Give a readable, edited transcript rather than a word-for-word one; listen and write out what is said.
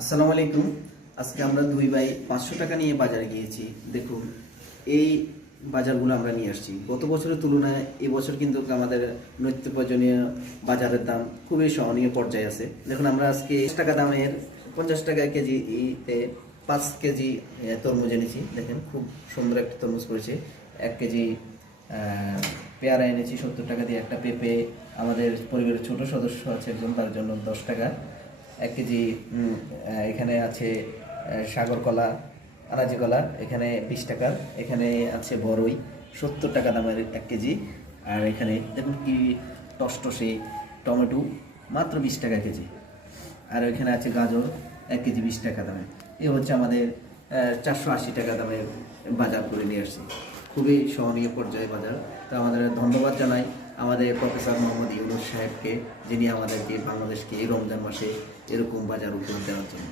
আসসালামু আলাইকুম। আজকে আমরা দুই ভাই 500 টাকা নিয়ে বাজারে গিয়েছি। দেখুন, এই বাজারগুলো আমরা নিয়ে আসছি। গত বছরের তুলনায় এবছর কিন্তু আমাদের নিত্য প্রয়োজনীয় বাজারের দাম খুবই সহনীয় পর্যায়ে আছে। দেখুন, আমরা আজকে 50 টাকা দামের 50 টাকা কেজিতে 5 কেজি তরমুজ এনেছি। দেখেন, খুব সুন্দর একটা তরমুজ পড়েছে। 1 কেজি পেয়ারা এনেছি 70 টাকা দিয়ে। একটা পেঁপে, আমাদের পরিবারের ছোট সদস্য আছে একজন, তার জন্য 10 টাকা। 1 কেজি এখানে আছে সাগর কলা, আনাজি কলা, এখানে 20 টাকা। এখানে আছে বড়ই 70 টাকা দামের 1 কেজি। আর এখানে দেখুন কি টসটসে টমেটো, মাত্র 20 টাকা কেজি। আর এখানে আছে গাজর 1 কেজি 20 টাকা দামে। এ হচ্ছে আমাদের 480 টাকা দামের বাজার করে নিয়ে আসছি। খুবই সহনীয় পর্যায়ে বাজার। তো আমাদের ধন্যবাদ জানাই আমাদের প্রফেসর মোহাম্মদ ইউনূস সাহেবকে, যিনি আমাদেরকে বাংলাদেশকে এই রমজান মাসে এরকম বাজার উপহার দেওয়ার জন্য।